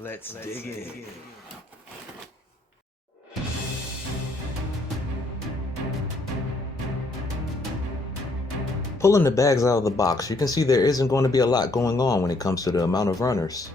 Let's dig in. Pulling the bags out of the box, you can see there isn't going to be a lot going on when it comes to the amount of runners.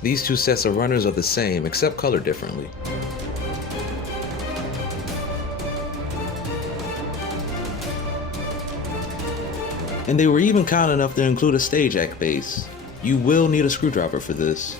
These two sets of runners are the same, except colored differently. And they were even kind enough to include a stage act base. You will need a screwdriver for this.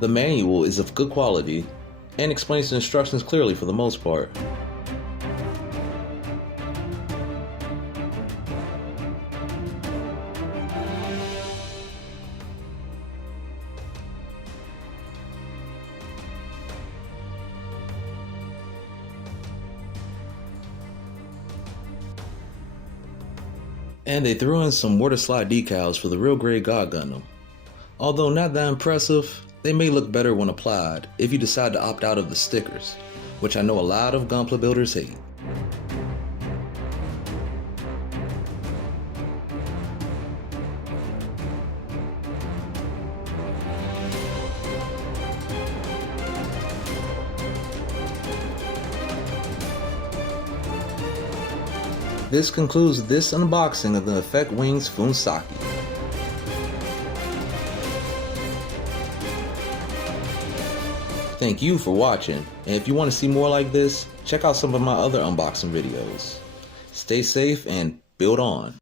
The manual is of good quality and explains the instructions clearly for the most part. And they threw in some water slide decals for the real grade God Gundam. Although not that impressive, they may look better when applied if you decide to opt out of the stickers, which I know a lot of Gunpla builders hate. This concludes this unboxing of the Effect Wings Fuunsaiki. Thank you for watching, and if you want to see more like this, check out some of my other unboxing videos. Stay safe and build on.